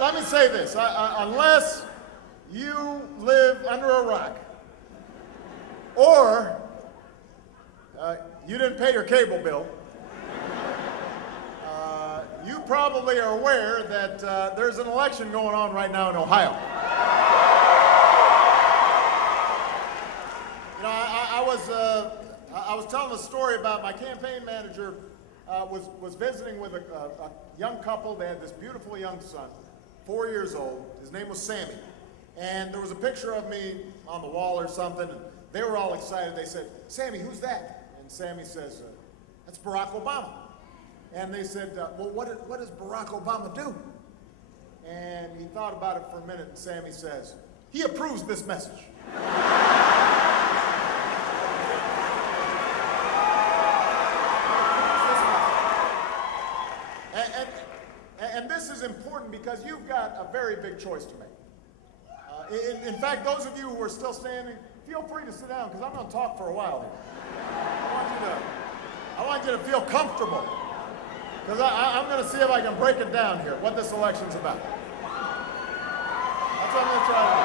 let me say this. Unless you live under a rock, or you didn't pay your cable bill, you probably are aware that there's an election going on right now in Ohio. You know, I was telling a story about my campaign manager was visiting with a young couple. They had this beautiful young son, 4 years old. His name was Sammy. And there was a picture of me on the wall or something, and they were all excited. They said, "Sammy, who's that?" And Sammy says, "That's Barack Obama." And they said, "Well, what does Barack Obama do?" And he thought about it for a minute, and Sammy says, "He approves this message." And this is important because you've got a very big choice to make. In fact, those of you who are still standing, feel free to sit down because I'm going to talk for a while here. I want you to feel comfortable because I'm going to see if I can break it down here, what this election's about. That's what I'm going to try to do.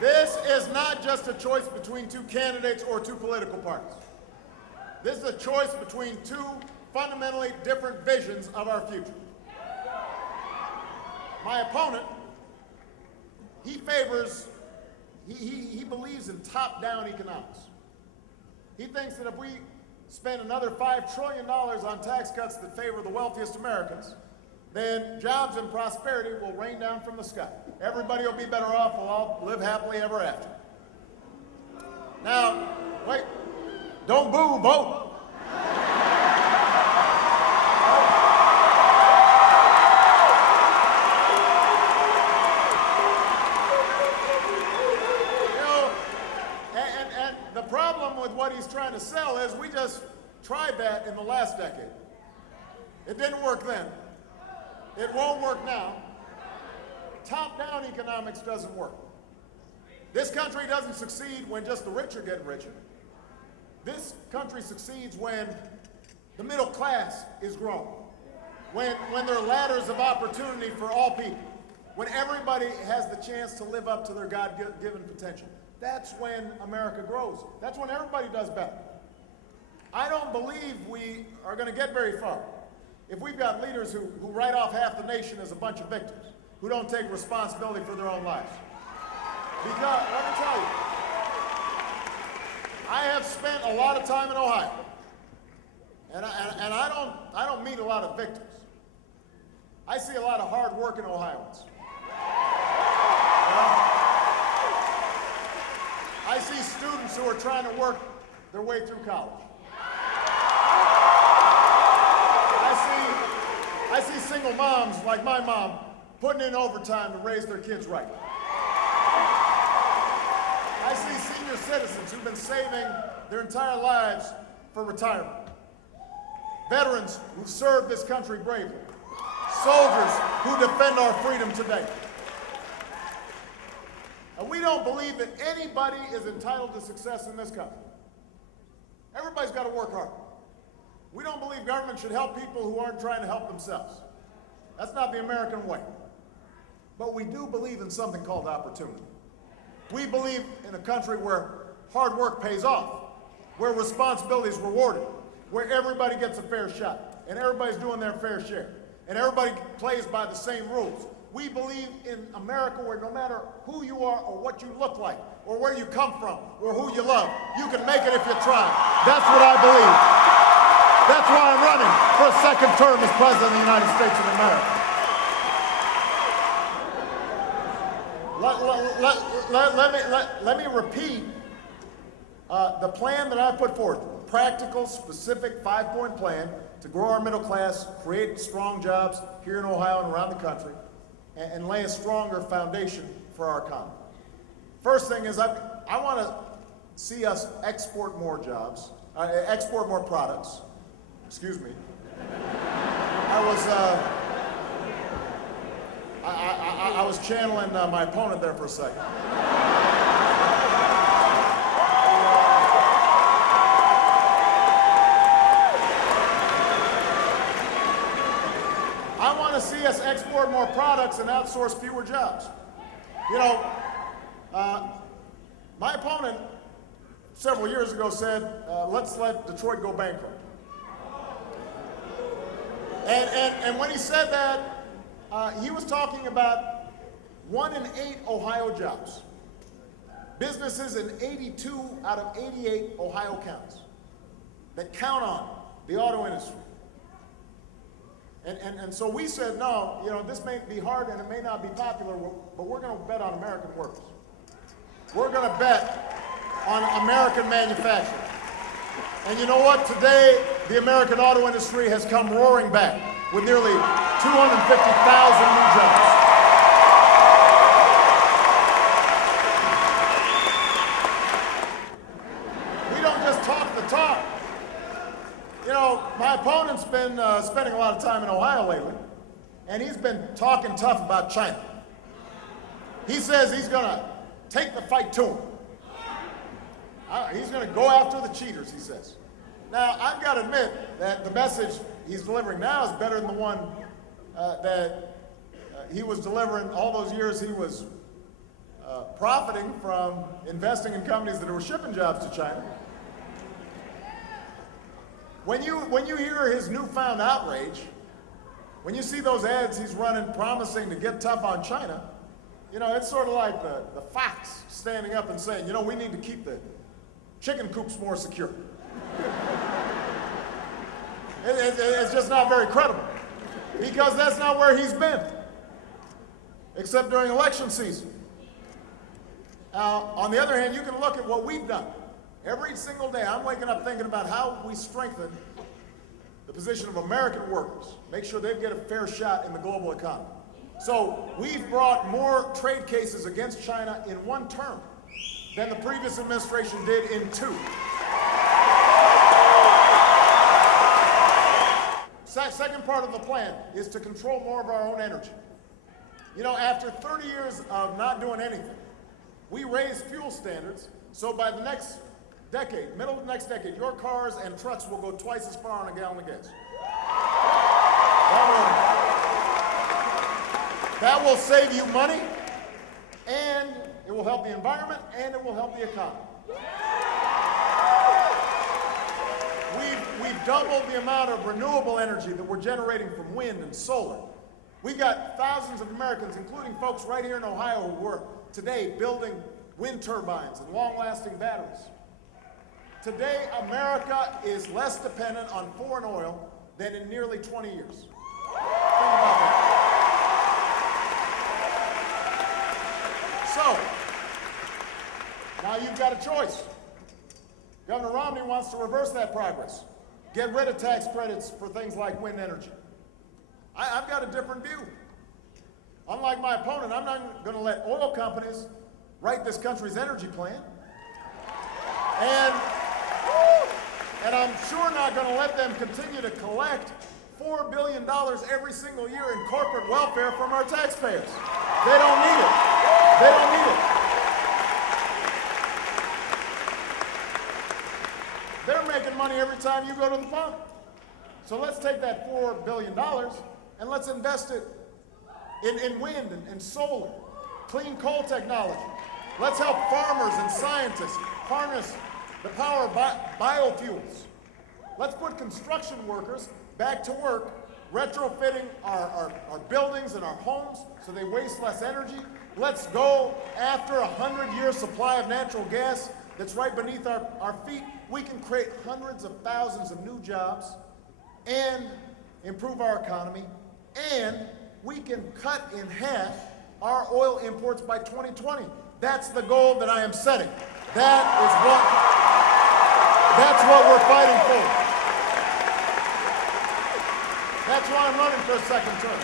This is not just a choice between two candidates or two political parties. This is a choice between two fundamentally different visions of our future. My opponent, he believes in top-down economics. He thinks that if we spend another $5 trillion on tax cuts that favor the wealthiest Americans, then jobs and prosperity will rain down from the sky. Everybody will be better off, we'll all live happily ever after. Now, wait, don't boo, vote. And the problem with what he's trying to sell is we just tried that in the last decade. It didn't work then. It won't work now. Top-down economics doesn't work. This country doesn't succeed when just the rich are getting richer. This country succeeds when the middle class is grown, when there are ladders of opportunity for all people, when everybody has the chance to live up to their God-given potential. That's when America grows. That's when everybody does better. I don't believe we are going to get very far if we've got leaders who write off half the nation as a bunch of victims, who don't take responsibility for their own lives. Because, let me tell you, I have spent a lot of time in Ohio, and I don't meet a lot of victims. I see a lot of hard-working Ohioans. I see students who are trying to work their way through college. I see single moms like my mom putting in overtime to raise their kids right. I see senior citizens who've been saving their entire lives for retirement. Veterans who've served this country bravely. Soldiers who defend our freedom today. And we don't believe that anybody is entitled to success in this country. Everybody's got to work hard. We don't believe government should help people who aren't trying to help themselves. That's not the American way. But we do believe in something called opportunity. We believe in a country where hard work pays off, where responsibility is rewarded, where everybody gets a fair shot, and everybody's doing their fair share, and everybody plays by the same rules. We believe in America where no matter who you are or what you look like or where you come from or who you love, you can make it if you try. That's what I believe. That's why I'm running for a second term as President of the United States of America. Let me repeat the plan that I put forth. Practical, specific, 5-point plan to grow our middle class, create strong jobs here in Ohio and around the country, and lay a stronger foundation for our economy. First thing is I want to see us export more jobs, export more products. Excuse me. I was channeling my opponent there for a second. to see us export more products and outsource fewer jobs. You know, my opponent several years ago said, let's let Detroit go bankrupt. And when he said that, he was talking about 1 in 8 Ohio jobs. Businesses in 82 out of 88 Ohio counties that count on the auto industry. And so we said, no, you know, this may be hard and it may not be popular, but we're going to bet on American workers. We're going to bet on American manufacturing. And you know what? Today, the American auto industry has come roaring back with nearly 250,000 new jobs. We don't just talk the talk. You know, my opponent's been spending a lot of time in Ohio lately, and he's been talking tough about China. He says he's going to take the fight to him. He's going to go after the cheaters, he says. Now, I've got to admit that the message he's delivering now is better than the one that he was delivering all those years he was profiting from investing in companies that were shipping jobs to China. When you hear his newfound outrage, when you see those ads he's running promising to get tough on China, you know, it's sort of like the fox standing up and saying, you know, we need to keep the chicken coops more secure. It's just not very credible, because that's not where he's been, except during election season. On the other hand, you can look at what we've done. Every single day, I'm waking up thinking about how we strengthen the position of American workers, make sure they get a fair shot in the global economy. So we've brought more trade cases against China in one term than the previous administration did in 2. Second part of the plan is to control more of our own energy. You know, after 30 years of not doing anything, we raised fuel standards, so by the next decade, middle of the next decade, your cars and trucks will go twice as far on a gallon of gas. That will save you money, and it will help the environment, and it will help the economy. We've doubled the amount of renewable energy that we're generating from wind and solar. We've got thousands of Americans, including folks right here in Ohio, who are today building wind turbines and long-lasting batteries. Today, America is less dependent on foreign oil than in nearly 20 years. Think about that. So, now you've got a choice. Governor Romney wants to reverse that progress, get rid of tax credits for things like wind energy. I've got a different view. Unlike my opponent, I'm not going to let oil companies write this country's energy plan. And I'm sure not going to let them continue to collect $4 billion every single year in corporate welfare from our taxpayers. They don't need it. They don't need it. They're making money every time you go to the pump. So let's take that $4 billion and let's invest it in wind and solar, clean coal technology. Let's help farmers and scientists harness the power of biofuels. Let's put construction workers back to work, retrofitting our buildings and our homes so they waste less energy. Let's go after a 100-year supply of natural gas that's right beneath our feet. We can create hundreds of thousands of new jobs and improve our economy, and we can cut in half our oil imports by 2020. That's the goal that I am setting. That's what we're fighting for. That's why I'm running for a second term.